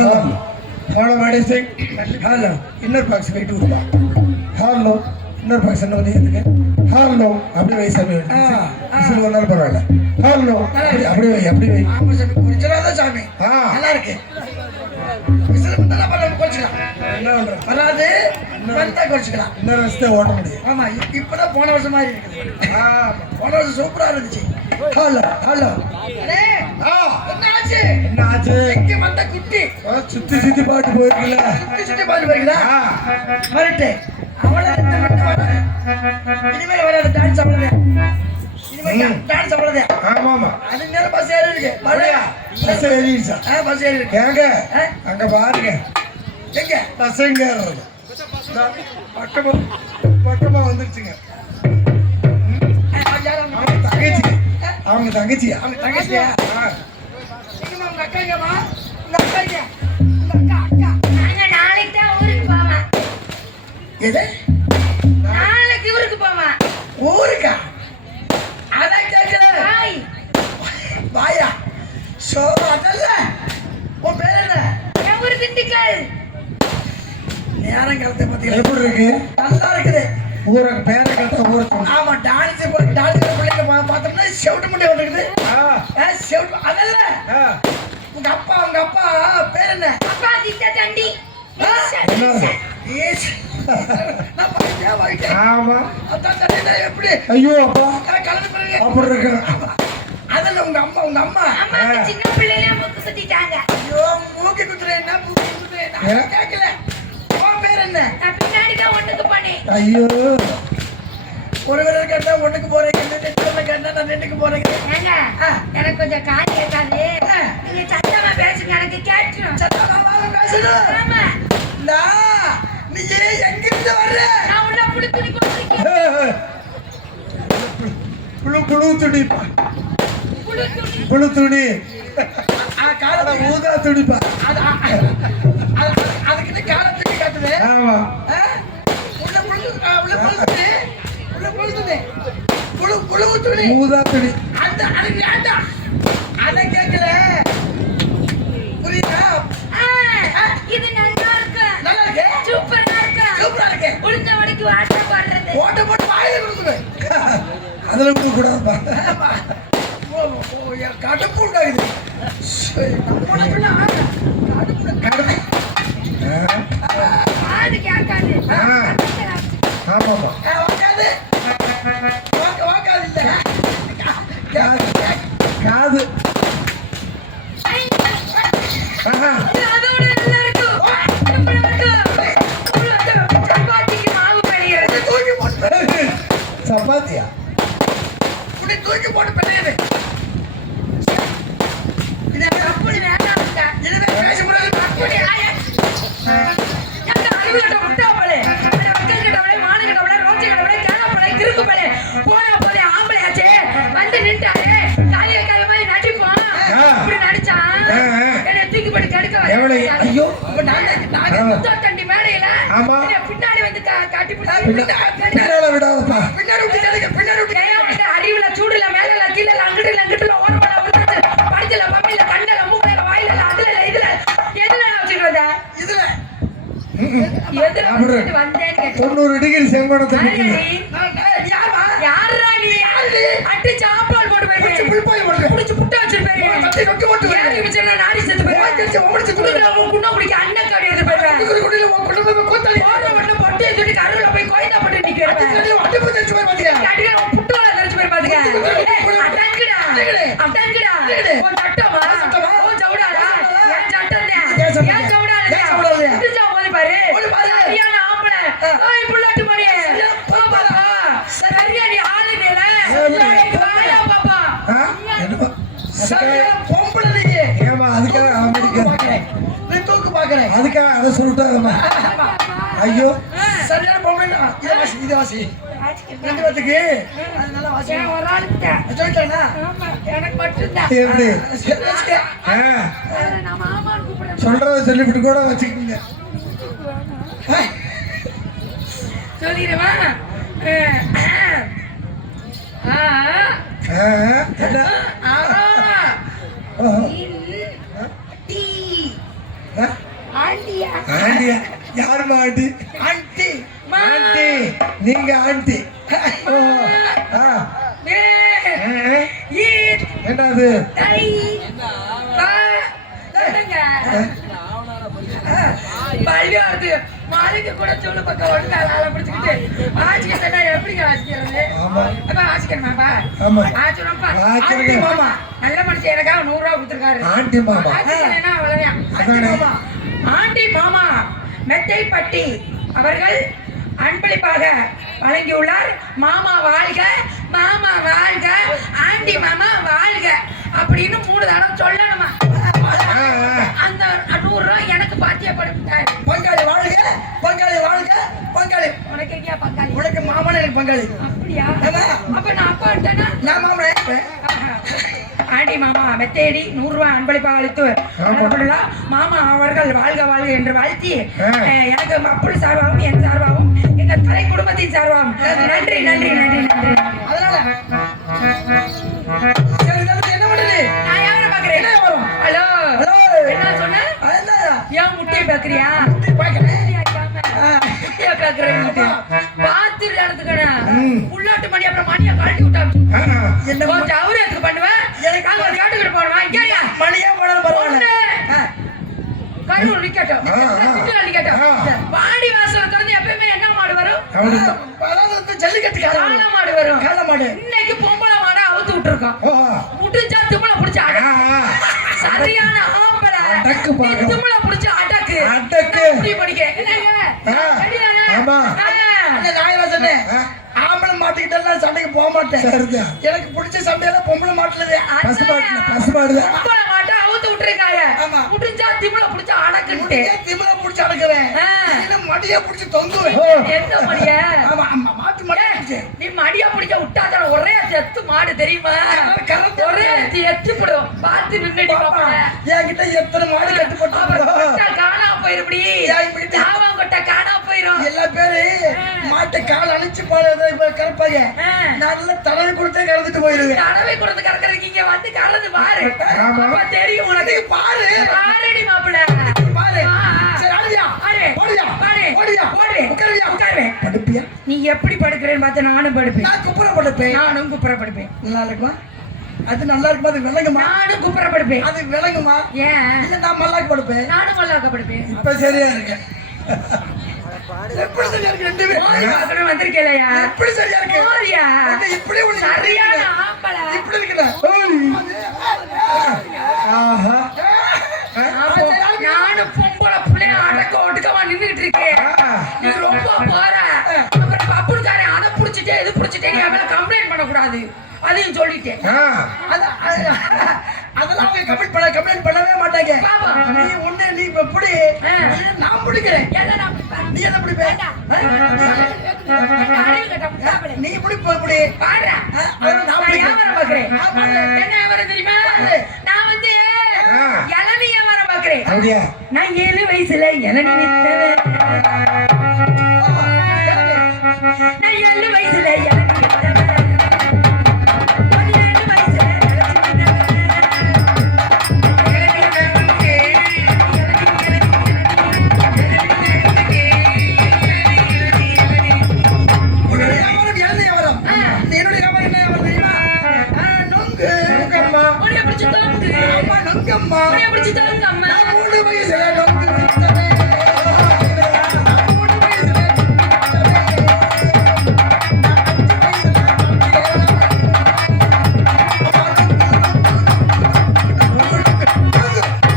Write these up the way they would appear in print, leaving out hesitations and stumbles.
Hello மேடேசி hello inner box போயிட்டு விடுவா hello இன்னொரு பர்சன் வந்து எதுக்கு ஹலோ அப்படி வை சாமி விசில் வந்தாலும் பரவாயில்ல ஹலோ அப்படி வை அப்படி வை ஒரிஜினலாக சாமி நல்லா இருக்கு விசில் வந்தாலும் பரவாயில்ல குறைச்சிக்கலாம் என்ன பண்ணுறேன் வராது வந்தா குறைச்சிக்கலாம் இன்னொரு வருஷத்தை ஓட்ட முடியும் ஆமா இப்பதான் போன வருஷம் மாதிரி இருக்குது போன வருஷம் சூப்பரா இருந்துச்சு ஹலோ ஹலோ என்ன ஆச்சு இங்க வந்த குட்டி சுத்தி சுத்தி பாட்டு போயிருக்கல சுத்தி பாட்டு போயிருக்கா வரட்டு அவளை இனிமேல் வராது டான்ஸ் அவ்வளவுதான் இனிமேல் டான்ஸ் அவ்வளவுதான் ஆமா ஆமா அது நேரம் பஸ் ஏறி இருக்கு மழையா பஸ் ஏறிடுச்சா பஸ் ஏறி இருக்கு ஏங்க அங்க பாருங்க எங்க பஸ் எங்க ஏறுறது பக்கமா பக்கமா வந்துருச்சுங்க அவங்க தங்கச்சியா அவங்க தங்கச்சியா நீங்கம்மா உங்க அக்காங்கம்மா உங்க அக்காங்க உங்க அக்கா நாங்க நாளைக்கு தான் ஊருக்கு போவோம். எது நாளைக்கு ஊருக்கு போவோம். ஊருக்கா அதான் கேட்கல பாய் பாயா சோ அதல்ல உன் பேர் என்ன என் ஊரு திண்டுக்கல். நேரம் கலத்தை பத்தி எப்படி இருக்கு நல்லா இருக்குது ஊருக்கு பேரை கேட்டா ஊருக்கு ஆமா டான்ஸ் பிள்ளைங்க பார்த்தோம்னா செவிட்டு முட்டை வந்துருக்குது செவிட்டு அதல்ல உங்க அப்பா பேர் என்ன அப்பா திட்ட தண்டி. நான் பாயிட்டேன் ஆமா அதான் தண்ணி எப்படி ஐயோ அப்பா கலந்து பிறகு அப்படி இருக்கு அதல்ல உங்க அம்மா அம்மாக்கு சின்ன பிள்ளையில மூக்கு சுத்திட்டாங்க. ஐயோ மூக்கி குத்துறேன் என்ன மூக்கி குத்துறேன் கேட்கல உன் பேர் என்ன நான் பின்னாடி தான் ஒண்ணுக்கு போனேன். ஐயோ ஒரு வேலை கேட்டா ஒண்ணுக்கு போறீங்க ரெண்டு கேட்டா நான் ரெண்டுக்கு போறேன் ஏங்க எனக்கு கொஞ்சம் கால் கேட்காது. நீங்க சத்தமா பேசுங்க எனக்கு கேட்டுரும். சத்தமா பேசணும் ஆமா நீ எங்க இருந்து வர்ற நான் உள்ள புடி துணி கொடுத்துருக்கேன். புழு துணி புடி துணி புழு துணி காலத்தை ஊதா துணிப்பா அதுக்கிட்ட காலத்துக்கு காட்டுது ஆமா ஊதா துணி அந்த அதுக்கு வேண்டாம் அதை கேட்கல புரியுதா இது நல்லா இருக்கு. நல்லா இருக்கு சூப்பரா இருக்கு. சூப்பரா இருக்கு உளுந்த வடைக்கு வாட்ட போடுறது. ஓட்ட போட்டு வாயில கொடுத்துருவேன் அதுல கூட கூடாதுப்பா கடுப்பு உண்டாகுது காது கேட்காது. ஆமாப்பா வாக்காது வாக்காது இல்ல காது அதோட நல்லா இருக்கும். சூப்பரா இருக்கும். சப்பாத்திக்கு மாவு பிணையிறது. தூக்கி போட்டு சப்பாத்தியா உன்னை தூக்கி போட்டு பிணையுது அப்படி வேண்டாம்க்கா. இதுவே பேசக்கூடாது அப்படி எங்க அறிவுகிட்ட முட்டாப்பழே, வக்கல்கிட்டவளே, மானுகிட்டவளே, ரோச்சிக்கிட்டவளே, கேனப்பழே, கிறுக்குப்பழே, போனா போதே ஆம்பளையாச்சே, வந்து நின்ட்டாரே, தாலி வைக்காத மாதிரி நடிப்பான். இப்படி நடிச்சான். என்னை தூக்கி போட்டு கெடுக்க எவ்வளவு ஐயோ இப்ப நாங்க முத்தாத்தண்டி மேடையில ஆமா. என்னை பின்னாடி வந்து காட்டி பின்னால விடாதப்பா பின்னாடி விட்டு கேளுங்க பின்னாடி விட்டு பிடிச்சி அறிவுல சூடுல மேல கீழே அங்கிட்டுல அங்கிட்டுல ஓரமல விடுறது படிச்சல மம்மில கண்டல மூக்கையில வாயில அதுல இதுல எதுல வச்சுக்கிறத இதுல எதுல வச்சுட்டு வந்தேன்னு கேட்டு 90 டிகிரி செங்கோணத்தை நிக்குது. யாரா யாரா நீ அட்டி சாப்பால் போட்டு போய் புல்பாய் போடுறேன் புடிச்சு புட்ட வச்சிருப்பேன் கட்டி கட்டி போட்டு ஏறி வச்சிருந்தா நாடி செத்து போய் ஓடிச்சு குடிக்கிற குண்ண குடிக்க அண்ணன் கடி எடுத்து போயிடுவேன் குடியில குடும்பம் கொத்தாடி ஓட மட்டும் பொட்டியை சொல்லி கருவில போய் கோயிலா போட்டு நிக்கிறேன் அடி போட்டு போய் பாத்தியா அடிக்கிற புட்டுவால தெரிச்சு போய் பாத்துக்க அட்டங்கடா அட்டங்கடா உன் சட்டமா உன் சவுடாடா என் சட்டம் என் சவுடாடா இதுச்சா போது பாரு சரியான ஆம்பளை ஓய் புள்ளட்டு மாதிரியே சரியா நீ ஆளு மேல வாயா பாப்பா பொம்பளை நீ ஏமா அதுக்காக அமெரிக்கா நீ தூக்கு பாக்குறேன் அதுக்காக அதை சொல்லிட்டாதம்மா ஐயோ சரியான பொம்பளை இது வாசி ரெண்டு பேத்துக்கு அது நல்லா வாசி ஒரு ஆளுக்கு சொல்லிட்டானா எனக்கு மட்டும்தான் எப்படி நான் மாமான்னு கூப்பிடுறேன் சொல்றத சொல்லிவிட்டு கூட வச்சுக்கோங்க சொல்லிடுவா என்ன ஆண்டியா ஆண்டியா? யாருமா ஆண்டி? ஆண்டி ஆண்டி நீங்க ஆண்டி. ஓ, ஆ. என்னது? பள்ளியாவது மாலைக்கு கூட சொல்லு பக்கம் ஒண்ணு ஆளை பிடிச்சிக்கிட்டு ஆச்சிக்கிறேன். எப்படிங்க ஆச்சிக்கிறது? ஆமா. அப்ப ஆச்சிக்கிறமாப்பா? ஆமா. ஆச்சிரப்பா. ஆச்சிருங்க. மாமா நல்ல மனுஷன் எனக்காக 100 ரூபா கொடுத்துருக்காரு. ஆண்டி மாமா. ஆச்சிக்கிறேன்னா அவ்வளவுதான். அதானே? ஆண்டி மாமா மெத்தைப்பட்டி அவர்கள் அன்பளிப்பாக வழங்கியுள்ளார். மாமா வாழ்க, மாமா வாழ்க, ஆண்டி மாமா வாழ்க அப்படின்னு 3 தடவை சொல்லணுமா? அந்த 100 ரூபாய் எனக்கு பாத்தியா படுத்தாரு. பங்காளி வாழ்க, பங்காளி வாழ்க, பங்காளி. உனக்கு எங்கேயா பங்காளி? உனக்கு மாமன் எனக்கு பங்காளி. அப்படியா? ஆமா. அப்ப நான் அப்பா விட்டேனா? நான் மாமன் இருப்பேன். ஆண்டி மாமா மெத்தேடி 100 ரூபாய் அன்பளிப்பாக அளித்து வழங்கப்பட்டுள்ளார். மாமா அவர்கள் வாழ்க வாழ்க என்று வாழ்த்தி எனக்கு அப்படி சார்பாகவும் என் சார்பாகவும் எங்க தலை குடும்பத்தின் சார்பாகவும் நன்றி நன்றி நன்றி நன்றி. அதனால சரி, தம்பி, என்ன பண்ணுது? நான் யாரை பாக்குறேன்? என்ன வரும்? Hello hello. என்ன சொன்ன? என்னடா? ஏன் முட்டையை பாக்குறியா? பாக்கறேன். முட்டையை பாக்குறேன். பாத்துட்டு எடுத்துக்கணும். ம். புள்ளாட்டு மணி அப்புறம் மணியை கழட்டி விட்டாச்சு. என்ன கொஞ்சம் அவரு எதுக்கு பண்ணுவேன்? எனக்கு நாங்க ஒரு காட்டுக்கிட்டு போடுவேன். இங்கேயா? மணியே போனாலும் பரவாயில்ல. கரூர் நிக்கட்டும். திட்டுல நிக்கட்டும். வாடி வாசல் திறந்து எப்பயுமே என்ன மாடு வரும்? அதாவது வந்து ஜல்லிக்கட்டு காளை மாடு வரும். காளை மாடு. இன்னைக்கு பொம்பளை மாடை அவுத்து விட்டுருக்கோம். ஓ, முடிஞ்சா திமிழ புடிச்சு ஆ, அடக்கு. சரியான ஆம்பளை. அடக்கு பாரு. திமிழ புடிச்சு அடக்கு. அடக்கு. இப்படி படிக்க. என்னங்க? ஆ. ரெடியானே? ஆமா. என்ன நாயரா சொன்னேன்? ஆ. ஆம்பளை மாட்டுக்கிட்டெல்லாம் சண்டைக்கு போக மாட்டேன். சரிதான். எனக்கு பிடிச்ச சண்டையெல்லாம் பொம்பளை மாட்டுலது. பசுமாடுதான். பொம்பளை மாட்டை அவுத்து விட்டுருக்காங்க. ஆமா. முடிஞ்சா திமிழ புடிச்சு அடக்குன்ட்டு. ஏன் திமிர புடிச்சு அடக்குவேன்? ஆ. இல்ல மடியை புடிச்சு தொங்குவேன். ஓ, என்ன மடிய? ஆமா, ஆமா, மாட்டு மடியை புடிச்சு. நீ மடியா பிடிக்க விட்டாதான ஒரே எத்து மாடு தெரியுமா? கரெக்ட். ஒரே எத்து போடும். பார்த்து நின்னுடி பாப்பா. என்கிட்ட எத்தனை மாடு கட்டுப்பட்டு அப்புறம் கொட்டை காணா போயிருப்படி. ஏன் இப்படி? ஞாபகம் கொட்டை காணா போயிரும். எல்லா பேரு மாட்டை கால் அழிச்சு போனதை கறப்பாங்க. ஆ. நல்ல தடவை கொடுத்தே கறந்துட்டு போயிருவேன். கடவை கொடுத்து கறக்கறதுக்கு இங்க வந்து கறந்து பாரு. ஆமா. அப்ப தெரியும் உனக்கு. நீ பாரு. பாருடி மாப்பிள்ள. பாரு. ஆ, ஆ. சரி, அழுதியா? பாரு. ஓடியா? பாரு. ஓடியா? ஓடு. உட்காருவியா? உட்காருவேன். படுப்பியா? நீ எப்படி படுக்கிறேன்னு பார்த்து நானும் படுப்பேன். நான் குப்புற படுப்பேன். நானும் குப்புற படுப்பேன். நல்லா இருக்குமா? அது நல்லா இருக்குமா? அது விளங்குமா? நானும் குப்புற படுப்பேன். அது விளங்குமா? ஏன்? இல்ல நான் மல்லாக்கு படுப்பேன். நானும் மல்லாக்க படுப்பேன். இப்ப சரியா இருக்கு. எப்படி சரியா இருக்கு? ரெண்டு பேரும் மோதி பார்க்கணும் வந்திருக்கேலையா? எப்படி சரியா இருக்கு? மோதியா? உன்னை இப்படி ஒண்ணு சரியான ஆம்பளை. இப்படி இருக்குடா. ஆஹா. அப்போ நானும் பொம்பளை புள்ளைய அடக்க ஒடுக்கமா நின்னுட்டு இருக்கேன். நீ ரொம்ப போற. அப்புறம் பப்புனுக்காரன் அதை புடிச்சிட்டே இது புடிச்சிட்டே நீ அவளை கம்ப்ளைண்ட் பண்ணக்கூடாது. அதையும் சொல்லிட்டேன். ஆ. அதெல்லாம் அவங்க கம்ப்ளைண்ட் பண்ணவே மாட்டாங்க. பாப்பா. நீ ஒண்ணு நீ இப்ப புடி. நான் பிடிக்கிறேன். ஏன்னா நான் பிடிப்பேன். நீ என்ன பிடிப்ப? அறிவு கெட்ட முட்டாளே. நீ பிடி புடி. பாருடா. நான் வியாபாரம் பார்க்கிறேன். என்ன வியாபாரம் தெரியுமா? நான் வந்து இளநீ வியாபாரம் பார்க்கிறேன். அப்படியா? நான் 7 வயசுல இளநீ வித்தேன். நான் 7 வயசுல இளநீ வித்தேன். 17 வயசுல உன்னோட வியாபாரம் இழந்த வியாபாரம். என்னுடைய வியாபாரம் என்ன வியாபாரம் தெரியுமா? நொங்கு. நொங்கம்மா. உன்னைய பிடிச்சு தோங்குது. அம்மா, நொங்கம்மா. உன்னைய பிடிச்சு தோங்கு அம்மா. நான் 3 வயசுல நொங்கு வித்தேன். நான் 3 வயசுல நொங்கு வித்தேன்.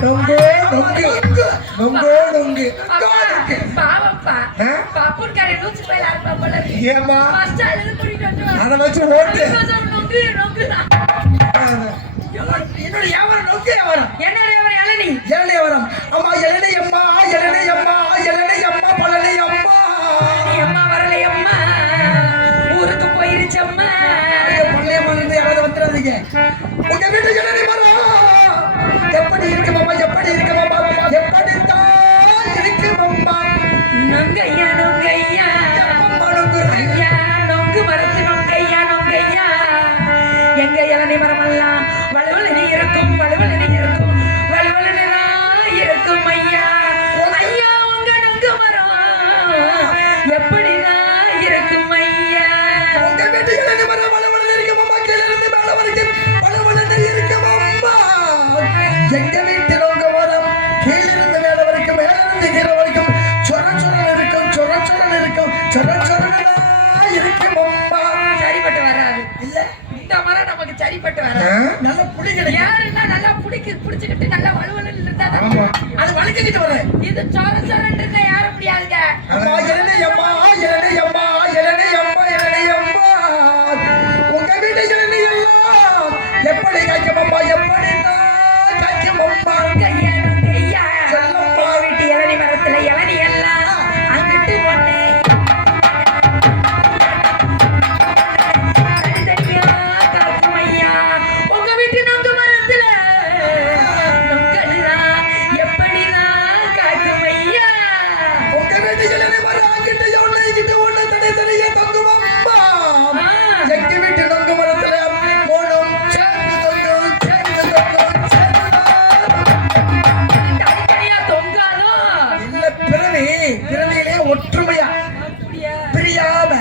நொங்கு, நொங்கு. நொங்கு, நொங்கு. பாவப்பா. ஆ? பாப்புன்காரன் நூச்சு போயில இருப்பா போல இருக்கு. ஏம்மா? ஃபர்ஸ்ட் ஆளு கூட்டிட்டு வந்து அதை வச்சு ஓட்டு. நொங்கு நொங்கு. என்னோட வியாபாரம் நொங்கு வியாபாரம். என்னுடைய ஒரு இளநீ. இளநீ வியாபாரம். அம்மா இளநீ அம்மா, இளநீ அம்மா, இளநீ அம்மா, பழனி அம்மா. நீ அம்மா வரலை அம்மா. ஊருக்கு போயிருச்சு அம்மா. பழனி அம்மா இருந்து யாராவது வந்துடாதீங்க. உங்க வீட்டு இளநீ மரம் எப்படி இருக்கு மாமா? எப்படி இருக்கு மாமா? எப்படித்தான் இருக்கு மாமா? நொங்கையா நொங்கையா. அம்மா நொங்கு. ஐயா நொங்கு மரத்து நொங்கையா நொங்கையா. எங்க இளநீ மரம் எல்லாம் வலுவலனி இருக்கும் வலுவலனி இருக்கும் வலுவலனா பிடிச்சுக்கிட்டு நல்லா வலுவலுன்னு இருந்தா தான் ஆமா. அது வலிக்கிட்டு வரேன். இது சொர சொரன்னு இருந்தா யார முடியாதுங்க. அம்மா இளநீ அம்மா இளநீ அம்மா இளநீ அம்மா இளநீ அம்மா உங்க வீட்டு இளநீ எல்லாம் எப்படி காய்க்கும் அம்மா எப்படி தான் காய்க்கும் அம்மா கையா கையா சொல்லம்மா. வீட்டு இளநீ மரத்துல இளநீ எல்லாம் அங்கிட்டு ஒண்ணு தனித்தனியா காக்கும் ஐயா. உங்க வீட்டு நொங்கு மரத்துல நொங்கெல்லாம் எப்படிதான் காக்கும் ஐயா. உங்க வீட்டு இளநீ மரம் அங்கிட்டு ஒண்ணு தனித்தனியா தொங்கும் அம்மா எங்க வீட்டு நொங்கு மரத்துல மூணும் சேர்ந்து தொங்கும் சேர்ந்து தொங்கும் தனித்தனியா தொங்காலும் இல்ல பிறவியிலே ஒற்றுமையா அப்படியா? பிரியாம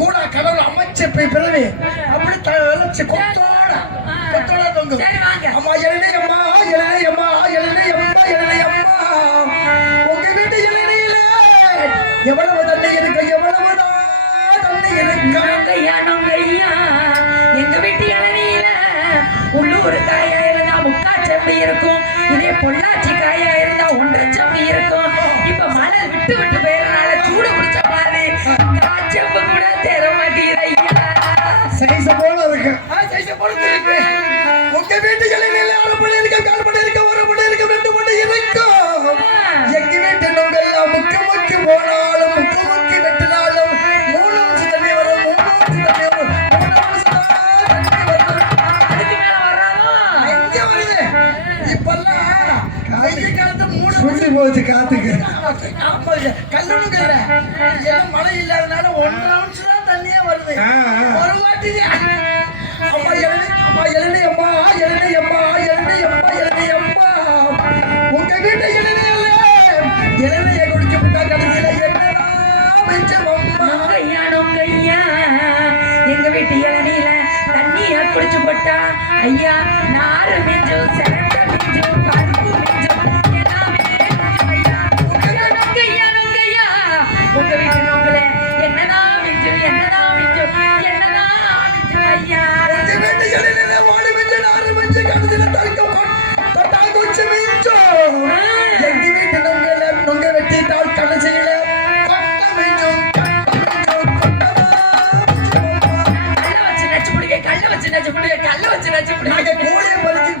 கூட கடவுள் அமைச்ச பிறவி அப்படி வளர்ச்சி கொத்தோட தொங்கும். சரி வாங்க. அம்மா இளநீ அம்மா இளநீ அம்மா இளநீ அம்மா இளநீ அம்மா உங்க வீட்டு இளநீல எவ்வளவு தண்ணி இருக்கு எவ்வளவுதான் தண்ணி இருக்கு நொங்கையா நொங்கையா எங்க வீட்டு இளநீல உள்ளூர் காயா இருந்தா முக்கால் செம்பு இருக்கும். இதே பொள்ளாச்சி காயா இருந்தா 1.5 செம்பு இருக்கும். இப்ப மழை விட்டு விட்டு பெய்யறனால சூடு பிடிச்ச மாதிரி காய்ச்சம்பு கூட தர மாட்டேங்கிறய்யா. சைஸ போல இருக்கு. சைஸ பொறுத்து இருக்கு. உங்க வீட்டு இளநீல அரை மணி இருக்கு கால் மணி இருக்கு ஒரு மணி இருக்கு 2 மணி இருக்கும். எங்க வீட்டு நொங்கெல்லாம் முக்கு முக்கி போனாலும் முக்கு முக்கி வெட்டினாலும் 3 நிமிஷம் தண்ணி வரும் 3 நிமிஷம் தண்ணி வரும் 3 நிமிஷம் தான் தண்ணி வரும். அதுக்கு மேல வர்றாலும் எங்க வருது இப்பெல்லாம் வெய்ய காலத்து 3 சுண்டி போச்சு காத்துக்கு. கல்லுணுங்கல்ல ஏன்னா மழை இல்லாதனால 1 நிமிஷம் தான் தண்ணியே வருது. ஆ, ஆ. ஒரு வாட்டி அம்மா இளநீ அம்மா இளநீ அம்மா இளநீ அம்மா இளநீ அம்மா இளநீ அம்மா உங்க வீட்டு இளநீ குடிச்சு விட்டா கடைசியில என்னடா மிச்சம் அம்மா நொங்கையா நொங்கையா எங்க வீட்டு இளநீல தண்ணிய குடிச்சு போட்டா ஐயா நாறு மிஞ்சும் சிரட்ட மிஞ்சும் பருப்பு மிஞ்சும் எல்லாமே மிஞ்சும் ஐயா. நொங்கையா நொங்கையா உங்க வீட்டு நொங்குல என்னதான் மிஞ்சும் என்னதான் மிஞ்சும் என்னதான் மிஞ்சும் ஐயா. உங்க வீட்டு இளநீல வாடி மிஞ்சு நாறு மிஞ்சு கடைசியில தொட்டா குச்சி மிஞ்சம் எங்க வீட்டு நொங்க வெட்டிட்டால் கடைசியில கொட்டை மிஞ்சும் கல்ல வச்சு நச்சு புடிங்க கல்ல வச்சு நச்சு புடிங்க கல்ல வச்சு நச்சு புடிங்க. நாங்க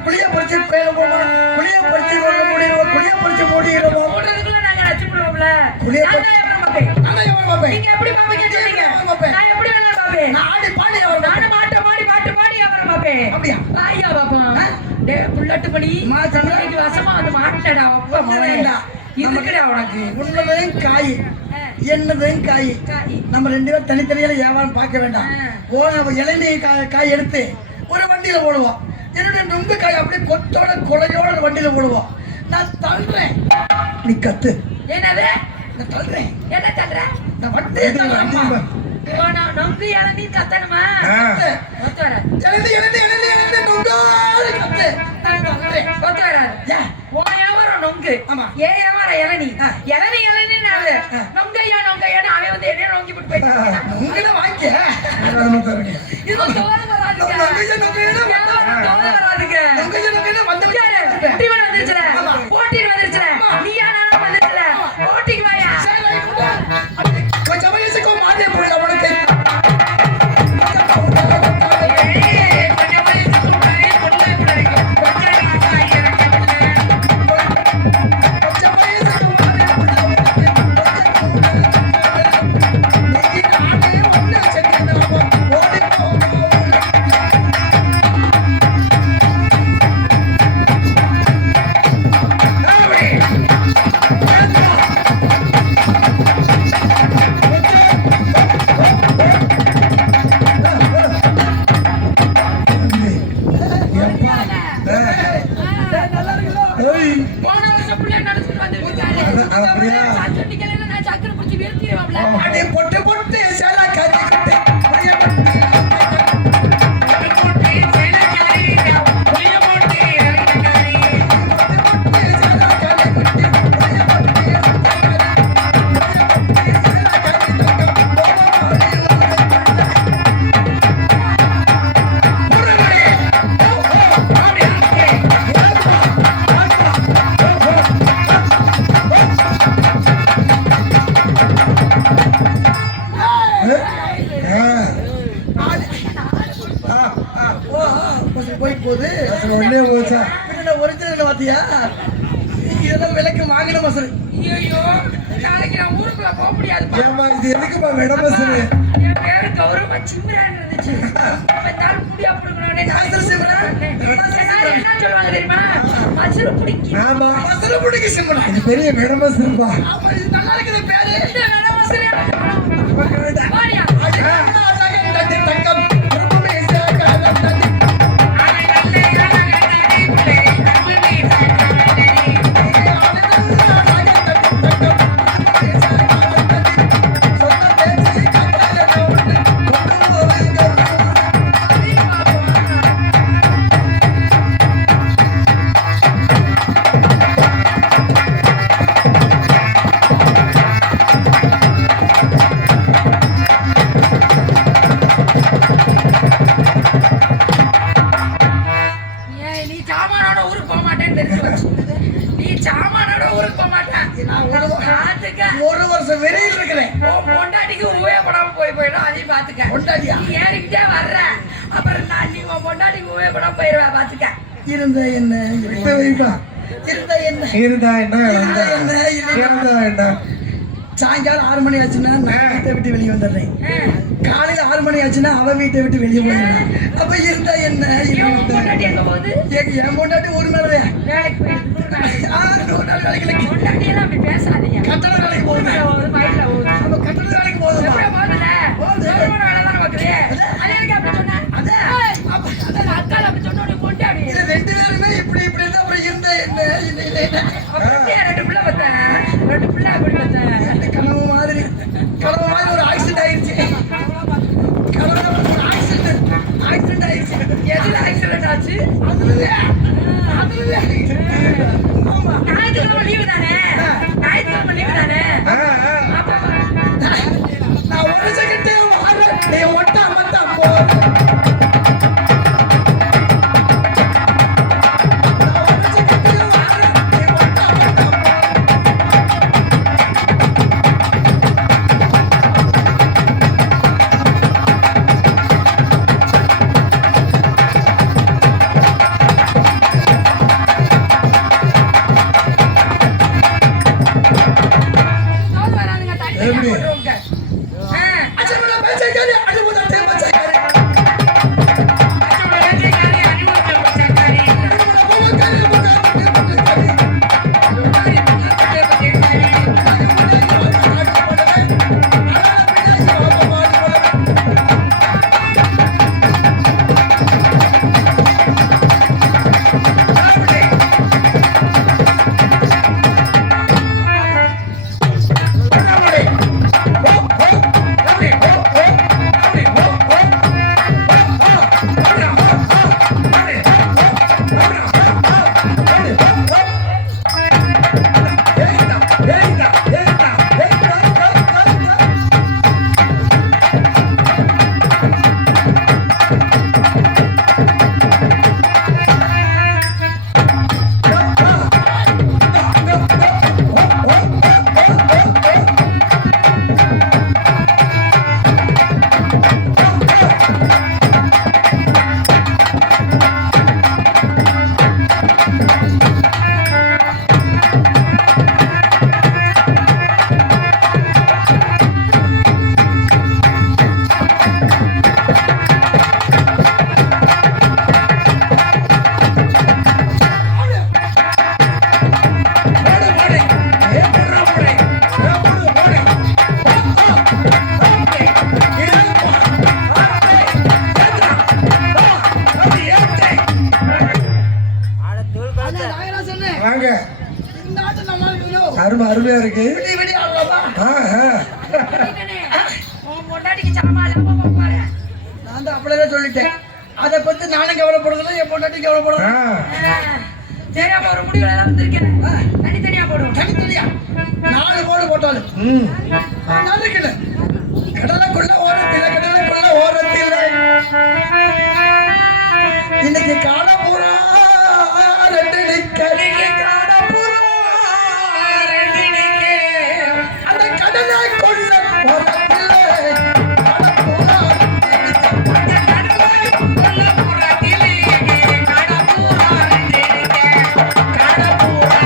புளிய பறிச்சு பேணுவோமா புளிய பறிச்சு மூடிடுவோம் புளிய பறிச்சு மூடிடுவோம் ஓடுறதுக்குள்ள நாங்க நச்சு புடுவோம்ல. புளிய நான் தான் எவ்வளவு பாப்பேன். ஆனா எவன் பாப்பேன் நீங்க எப்படி பாப்பீங்க சொல்லுங்க. நான் எப்படி வேணாலும் பாப்பேன். நான் ஆடி பாடி அவன் நானும் மாட்ட மாடி பாட்டு பாடி அவரை பாப்பேன். அப்படியா? ஐயா பாப்போம். டேய் புல்லட்டு பண்ணி இன்னைக்கு வசமா வந்து மாட்டடா அப்பா மவனேடா. இதுக்குடா உனக்கு. உன்னதையும் காய் என்னதையும் காய் காய். நம்ம 2 பேரும் தனித்தனியால வியாபாரம் பார்க்க வேண்டாம் போன இளநீ காய் எடுத்து ஒரு வண்டியில போடுவோம் என்னுடைய நுங்கு காய் அப்படியே கொத்தோட கொலையோட ஒரு வண்டியில போடுவோம் நான் தள்ளுறேன் நீ கத்து என்னது? நான் தள்ளுறேன் என்ன தள்ளுற? நான் வண்டியை தள்ளுறேம்மா நொங்கு இளநீ கத்தணுமா? ஆ. கொத்து வராது. இளநீ நுங்கால கத்து நான் தள்ளுறேன் கொத்து வராது. ஏன் உன் வியாபாரம் நொங்கு. ஆமா. ஏன் வியாபாரம் இளநீ. இளநீனால நொங்கையா நொங்கையான்னு அவன் வந்து என்னைய நொங்கி போட்டு போயிட்டான். உங்ககிட்ட வாங்கிக்க வேறாம தருங்க. இது தோல் வராதுங்க. நொங்கையா வியாபாரம் தோல் வராதுங்க. நொங்கையா வந்து யாரு? டிவன் வந்துருச்சுல. ஆமா. போட்டின்னு வந்துருச்சுல. நீயா நானா வந்துருச்சுல. போட்டிக்கு வாயா. கொஞ்சம் வயசுக்கு மாறிய போயிடலாம் உனக்கு ஏய், கொஞ்சம் வயசுக்கு முன்னாடியே பொண்ணு பிடிக்கும். கொஞ்சம் வயசுக்கு கொஞ்சம் வயசுக்கு மாறிய நீ நானே ஒண்ணு வச்சிருக்கேன் ஓடி ஏய், போன வருஷம் பிள்ளை நடத்திட்டு வந்துருக்காரு. அப்படியா? சக்கரை நிக்கலைன்னா நான் சக்கரை பிடிச்சி வீழ்த்திடுவாப்ல. அடி பொட்டு பொட்டு சேல கட்டி குட்டி அப்படியா? முதல் விலைக்கு வாங்கின மசரு. ஐயோ நாளைக்கு நான் ஊருக்குள்ள போக முடியாதுப்பா. ஏம்மா இது எதுக்குப்பா விடமசரு? என் பேரு கௌரவமா சிம்ரான் இருந்துச்சு. இப்ப முடி அப்படிங்கறோனே மசரு சிம்ரன். என்ன சொல்லுவாங்க தெரியுமா? மசரு பிடிக்கி. ஆமா மசரு பிடிக்கு சிம்ரன். இது பெரிய விடமசருப்பா. ஆமா இது நல்லா இருக்குது பேரு. இந்த வேலை மசரு. வாடியா. தட்டி தக்கம் திரும்பமே சேகாலம் தட்டி. ஏய், நீ சாமானோட ஊருக்கு போக மாட்டேன்னு தெரிஞ்சு வச்சு. நீ சாமானோட ஊருக்கு போக மாட்டேன். பாத்துக்க. ஒரு வருஷம் வெளியில் இருக்கிறேன். உன் பொண்டாட்டிக்கு உபயோகப்படாம போயிடும். அதையும் பாத்துக்க. பொண்டாட்டியா? நீ ஏறிக்கிட்டே வர்ற. அப்புறம் நீ உன் பொண்டாட்டிக்கு உபயோகப்படாம போயிருவ. பாத்துக்க. இருந்த என்ன விட்டு வைப்பா. இருந்த என்ன இருந்தா என்ன இருந்தா என்ன இருந்தா என்ன? சாயங்காலம் 6 மணி ஆச்சுன்னா நான் வீட்டை விட்டு வெளியே வந்துடுறேன். ஆ. காலையில 6 மணி ஆச்சுன்னா அவ வீட்டை விட்டு வெளியே போயிடுறான். அப்ப இருந்தா என்ன உன் பொண்டாட்டி எங்க போகுது? என் பொண்டாட்டி ஒரு மேலதான் வேலைக்கு போயிட்டு. 100 நாள் வேலைக்கு பொண்டாட்டியெல்லாம் அப்படி பேசாதீங்க. கட்டட வேலைக்கு போகுது. வயல்ல போகுது. அப்ப கட்டட வேலைக்கு போகுதுமா? எப்படியா போகுதுல்ல? போகுது. கவர்மெண்ட் வேலை தானே பாக்குது. அது எனக்கு அப்படி சொன்ன? அதான். ஏய், அதான் அக்கால அப்படி சொன்ன உடனே பொண்டாட்டி. இது 2 பேருமே இப்படி இருந்தா அப்புறம் இருந்தா என்ன இல்லை என்ன அப்புறம் ஏன் 2 பிள்ளை பெத்தேன்? 2 பிள்ளை அப்படி பெத்தேன். கனவு மாதிரி ஒரு ஆக்சிடென்ட் ஆயிடுச்சு. கனவுல ஒரு ஆக்சிடென்ட் ஆயிடுச்சு. எதுல ஆக்சிடென்ட் ஆச்சு? அதுலதான். ஆமா. ஞாயிற்றுக்கிழமை லீவு தானே? ஞாயிற்றுக்கிழமை லீவு தானே? அப்ப நான் ஒரு செகண்டே வாரேன். நீ ஒட்டா மத்தா போற. சோறு வராதுங்க. தண்ணி எப்படி? போட்டுருவோங்க. அச்சமல பச்சைக்காரி அடிமுதா தேப்பச்சைக்காரி. பூவக்காரி பூவக்காரி. வாங்க. இந்த ஆட்டம் நல்லா இருக்குதோ? அருமையா இருக்கு. விடி ஆடலாமா? உன் பொண்டாட்டிக்கு சாமா இல்லாம போப்பாரு. நான் தான் அப்படியே சொல்லிட்டேன். அதை பத்தி நானும் கவலைப்படுறதில்ல, என் பொண்டாட்டி கவலைப்படுறேன். சரி, அப்ப ஒரு முடிவுல தான் வந்திருக்கேன். தனித்தனியா போடுவோம். தனித்தனியா 4 போடு போட்டாலும் நல்லா இருக்குல்ல? கடலுக்குள்ள ஓரத்தில இன்னைக்கு காண போறா 2 நிக்க. அந்த கடலை கொள்ள ஓரத்தில காண போறா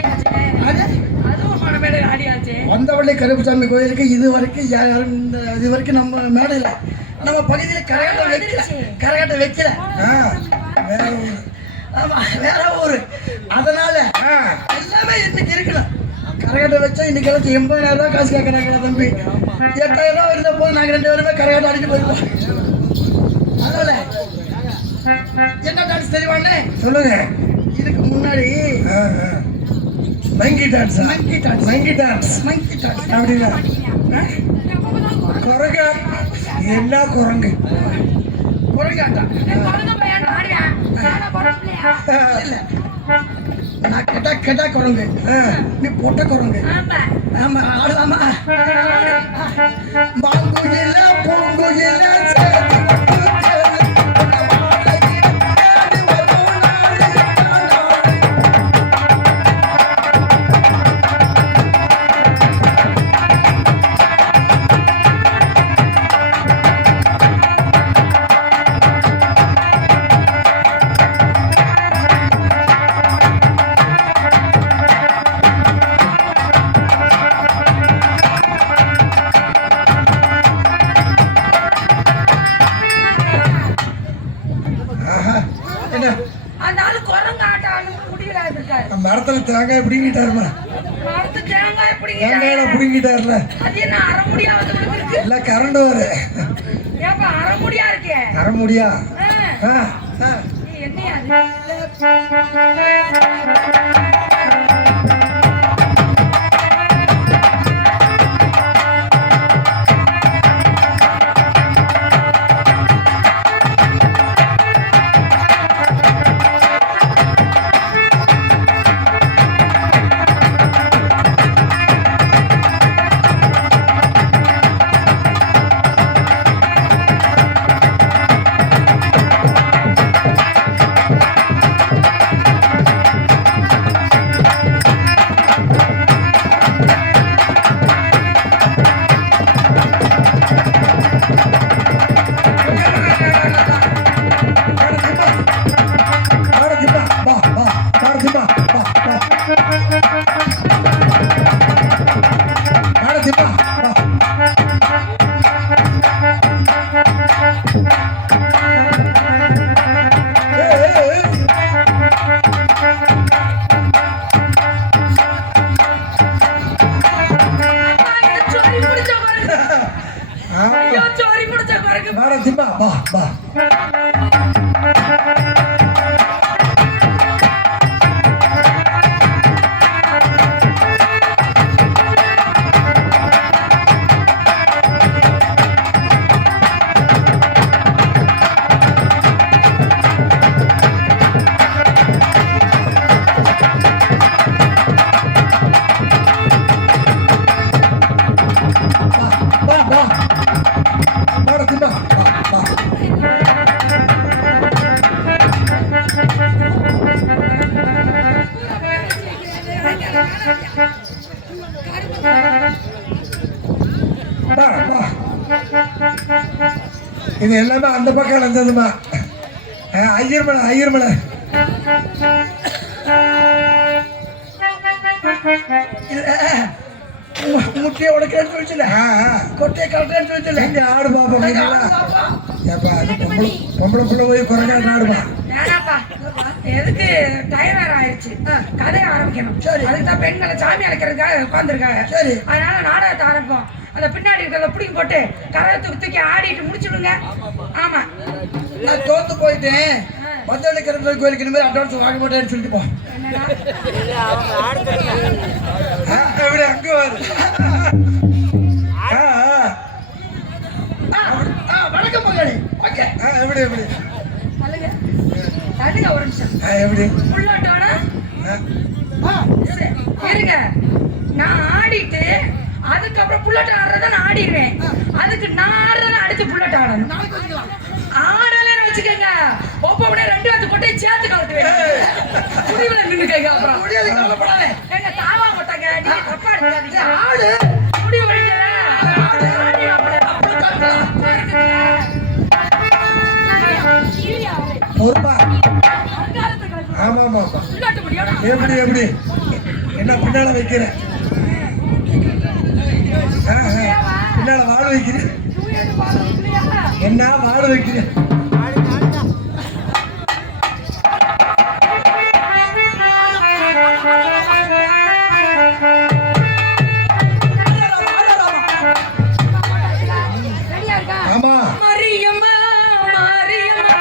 ஆடியாச்சே. அது அதுவும் மணமேடை ஆடியாச்சே. வந்தவள்ளி கருப்புசாமி கோயிலுக்கு இது வரைக்கும் யாரும் இது வரைக்கும் நம்ம மேடையில் நம்ம பகுதியில் கரகாட்டம் வைக்கல. கரகாட்டம் வைக்கல. வேற ஊரு. ஆமா, வேற ஊரு. அதனால எல்லாமே இன்னைக்கு இருக்கணும். கரகாட்டம் வச்சா இன்னைக்கு எல்லாம் 80,000 ரூபாய் காசு கேட்கறாங்க தம்பி. 8,000 ரூபாய் இருந்த போது நாங்கள் 2 பேருமே கரகாட்டம் அடிச்சு போயிருப்போம். அதனால என்ன டான்ஸ் தெரியுமாண்ணே? சொல்லுங்க. இதுக்கு முன்னாடி monkey dance. Monkey dance. Monkey dance. Monkey dance அப்படின்னா குரங்கு. என்ன குரங்கு? குரங்காட்டம் நான் குழந்தை பையன் ஆடுவேன். நானா பிறக்கலையா? இல்ல. நான் கெட்டா குரங்கு, நீ பொட்ட குரங்கு. ஆமா. ஆமா, ஆடலாமா? மாங்குயில பூங்குயில சேர்த்து அந்த ஆளு குரங்கு ஆட்டம் ஆடணும்னு முடிவுல இருக்காரு. மரத்துல தேங்காய் பிடிங்கிட்டாருமா. மரத்து தேங்காய் தேங்காயில பிடிங்கிட்டாருல. அது என்ன அரை முடியா வந்து இருக்கு? இல்ல கரண்ட் வர. ஏப்பா அரை முடியா இருக்கே? அரை முடியா? நீ என்னையா அது? இது எல்லாமே அந்த பக்கம் இழந்ததுமா. ஐயர்மலை ஐயர்மலை முட்டையை உடைக்கிறேன்னு சொல்லிச்சுல, கொட்டையை கலட்டுறேன்னு சொல்லிச்சுல. எங்க ஆடு பாப்பா ஏப்பா அது பொம்பளை பிள்ளை போய் குறைஞ்சாட்டு ஆடுமா. வேணாப்பா, எதுக்கு டைம் வேற ஆயிடுச்சு, கதையை ஆரம்பிக்கணும். சரி, அதுக்கு தான் பெண்களை சாமி அழைக்கிறதுக்காக உட்காந்துருக்காங்க. சரி, அதனால நாடகத்தை ஆரம்பிப்போம். அந்த பின்னாடி இருக்கிறத பிடிங்கி போட்டு கரையை தூக்கி ஆடிட்டு முடிச்சுடுங்க. ஆமா, நான் தோத்து போயிட்டேன். மத்தவள்ளி கருப்பசாமி கோயிலுக்கு இனிமேல் அட்வான்ஸ் வாங்க மாட்டேன்னு சொல்லிட்டு போ. எப்படி அங்க வரு. வணக்கம் பங்காளி. ஓகே, எப்படி எப்படி தள்ளுங்க ஒரு நிமிஷம். எப்படி உள்ளோட்டோட இருங்க. நான் ஆடிட்டு அதுக்கப்புறம் புல்லட் ஆடுறத நான் ஆடிடுவேன். அதுக்கு நான் ஆடுறத அடுத்து புல்லட் ஆடணும். ஆடலன்னு வச்சுக்கோங்க, ஒப்போட 2 வாத்து கொட்டை சேர்த்து கலட்டுவேன். முடிவுல நின்னுக்கங்க. அப்புறம் முடியாது, கவலைப்படாத. எங்க தாவா மாட்டாங்க, நீங்க தப்பா எடுக்காதீங்க. ஆடு முடிவு வழிங்க. பொறுப்பா. ஆமா ஆமா. புல்லட் முடியும். எப்படி எப்படி என்ன பின்னால வைக்கிறேன் பின்னால வாழ வைக்கிறேன் என்ன வாழ வைக்கிறேன் ஆமா மரியம்மா மரியம்மா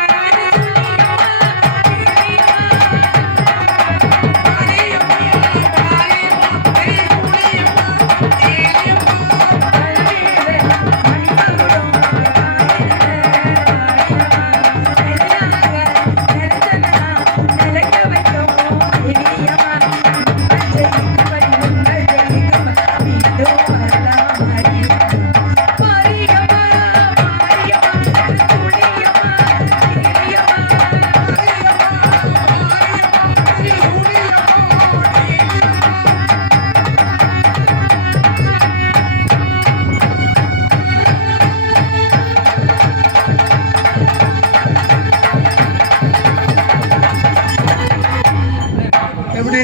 எப்படி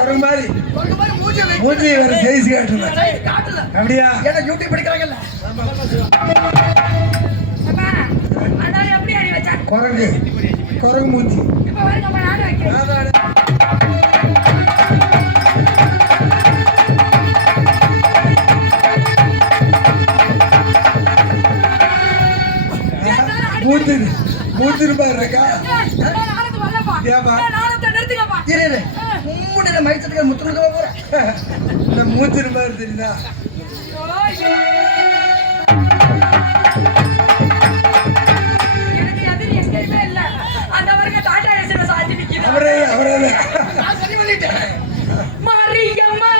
ஒரு மாதிரி மூஞ்சி வேற சைஸ் காட்டுல அப்படியா ஏன்னா யூடியூப் படிக்கிறாங்கல்ல அதான் எப்படி அடி வச்சா குரங்கு குரங்கு மூஞ்சி இப்ப வரைக்கும் நாடு வைக்கிறேன் மூஞ்சிரு பாருக்கா ஏப்பா இரு மூணு மைசத்துக்கு முத்துணுக்கு போறேன் இந்த மூஞ்சிரு பாரு தெரியுதா அவரே அவரே நான் சரி பண்ணிட்டேன் மரியம்மா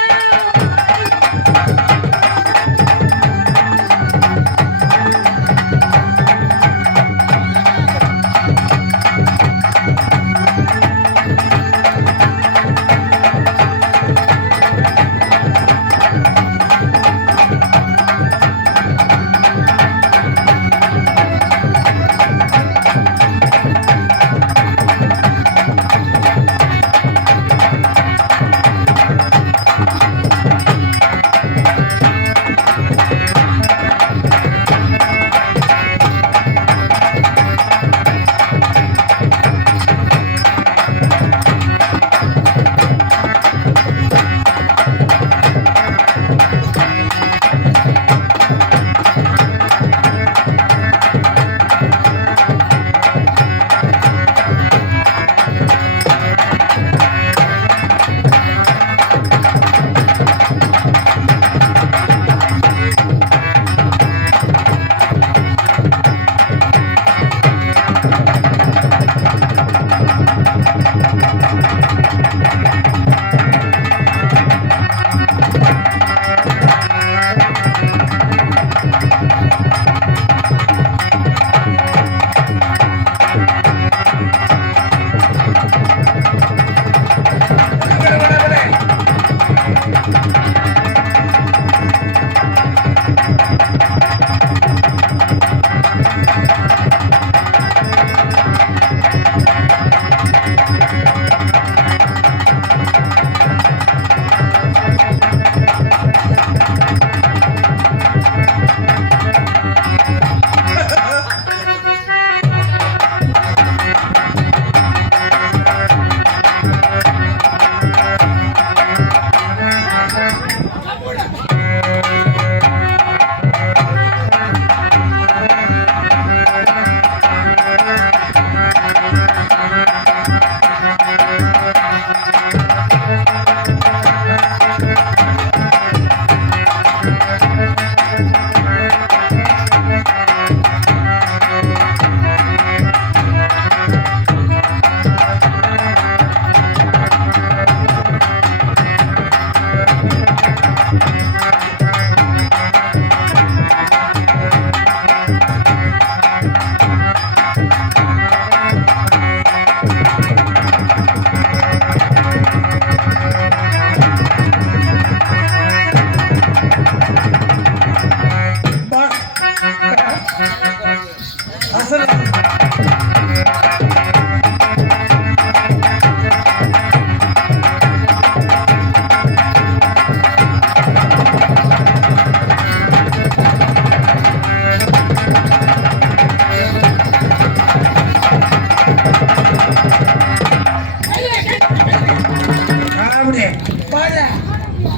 வாழ.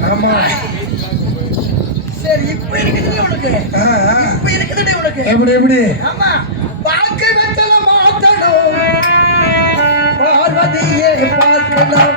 ஆமா. சரி இப்ப இருக்குதுடி உனக்கு. ஆ, ஆ. இப்ப இருக்குதுடி உனக்கு. எப்படி ஆமா பாக்கு வெத்தல மாத்தணும் பார்வதியே பார்க்கலாம்.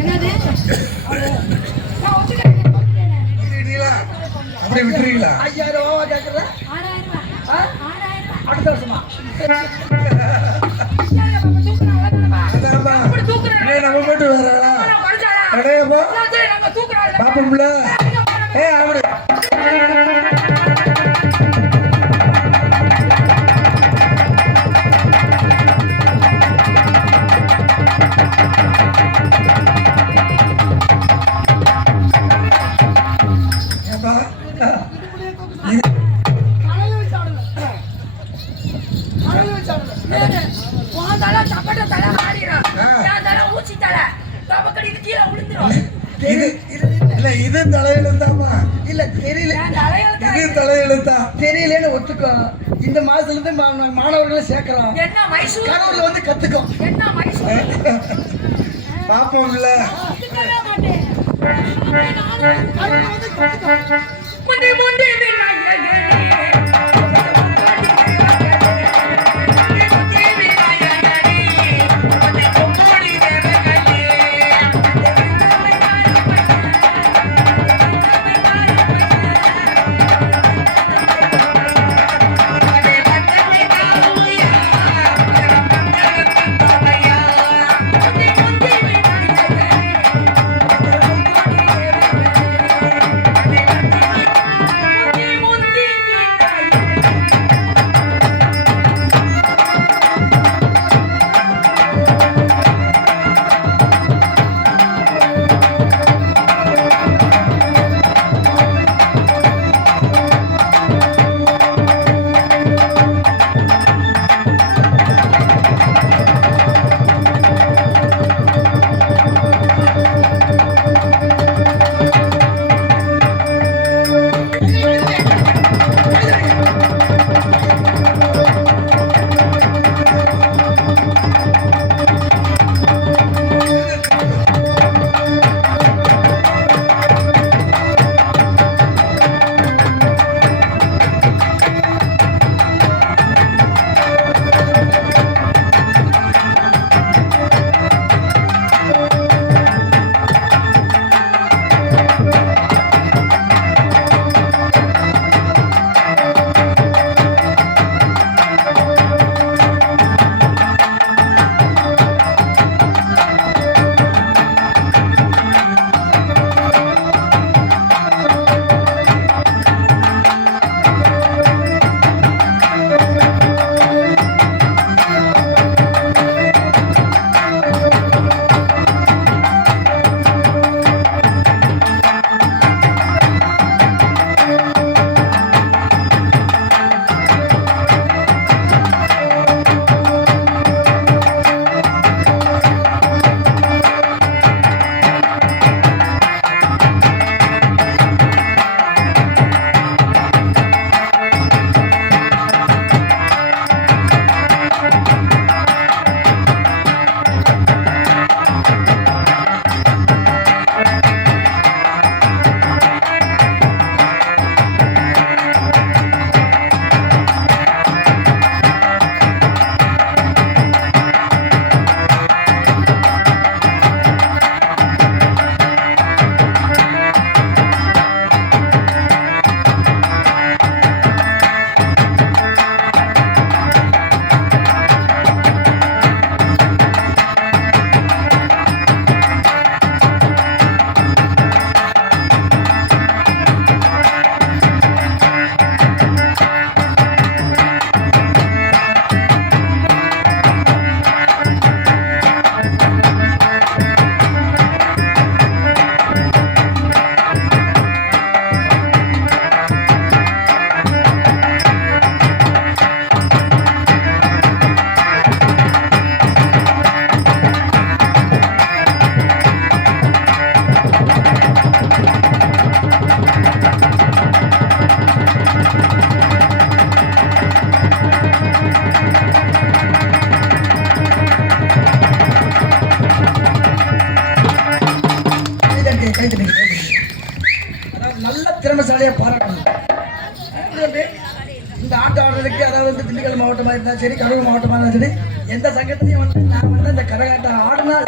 என்னது? நான் ஒத்துக்கிறேன். விட்டுறீங்களா? அப்படியே விட்டுறீங்களா? 5000 ரூபாவா கேட்குற? 6000 ரூபாய். ஆ? 6000 ரூபாய். அடுத்த வருஷமா? அதான்ப்பா. அப்படி தூக்குறேன். ஏய், நம்ம மட்டும் வேறா? நான் மனுஷனா? அடேப்பா. எல்லாத்தையும் நாங்க தூக்குறோம். பாப்போம்ல. ஏய், அப்படி. ஏப்பா. இது தலையில வச்சு ஆடுங்க. தலையில வச்சு ஆடுங்க. ஏறு. உன் தலை சப்பட்ட தலை மாறிடும். ஆ. என் தலை ஊசி தலை. தபக்கடி இது கீழே விழுந்துரும். இது இல்ல, இது தலையெழுத்தாமா? இல்ல தெரியல என் தலையெழுத்தா இது தலையெழுத்தா? தெரியலன்னு ஒத்துக்கோ. இந்த மாசத்துல இருந்து மாணவர்களை சேர்க்கிறோம். என்ன மைசூர்? கரூர்ல வந்து கத்துக்கோ. என்ன மைசூர்? பாப்போம்ல. ஒத்துக்கவே மாட்டேன். முந்தி முந்தி விநாயகனே நல்ல திறமைசாலியா பாராட்டணும். இந்த ஆட்டம் ஆடுறதுக்கு அதாவது வந்து திண்டுக்கல் மாவட்டமாக இருந்தாலும் சரி, கடலூர் மாவட்டமாக இருந்தாலும் சரி, எந்த சங்கத்திலையும் வந்து நான் வந்து இந்த கரகாட்டம் ஆடினா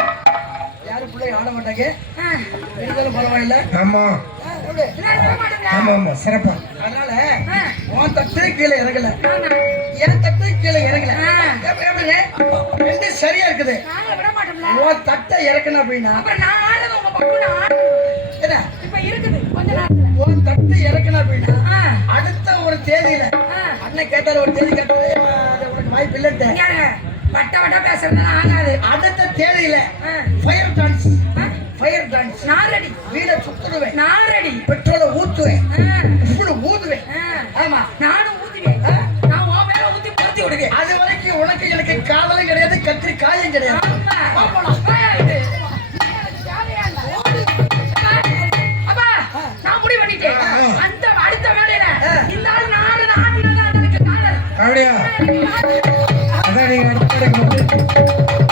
யாரும் பிள்ளை ஆட மாட்டாங்க. இருந்தாலும் பரவாயில்லை. ஆமா ஆமா ஆமா சிறப்பா. அதனால உன் தட்டு கீழே இறங்கல, என் தட்டு கீழே இறங்கல. ரெண்டு சரியா இருக்குது. உன் தட்டை இறக்கணும் அப்படின்னா உன் தட்டு இறக்கணும் அப்படின்னா அடுத்த ஒரு தேதியில அண்ணன் கேட்டாரு, ஒரு தேதி கேட்டாரு, உனக்கு வாய்ப்பு இல்லைன்னு வட்ட வட்ட பேசுறதுனால ஆகாது. அடுத்த தேதியில ஃபயர் டான்ஸ், ஃபயர் டான்ஸ் நான் ரெடி. வீட சுத்துடுவேன், நான் ரெடி. பெட்ரோலை ஊத்துவேன், ஊதுவேன். ஆமா நானும் ஊத்துவேன். நான் உன் மேல ஊத்தி பருத்தி விடுவேன். அது வரைக்கும் உனக்கு எனக்கு காதலும் கிடையாது, கத்திரி காயும் கிடையாது. அப்பா நான் முடிவு பண்ணிட்டேன். அந்த அடுத்த வேலையில இந்த ஆள் நாடு அப்படியா? அதான் நீங்க அடுத்த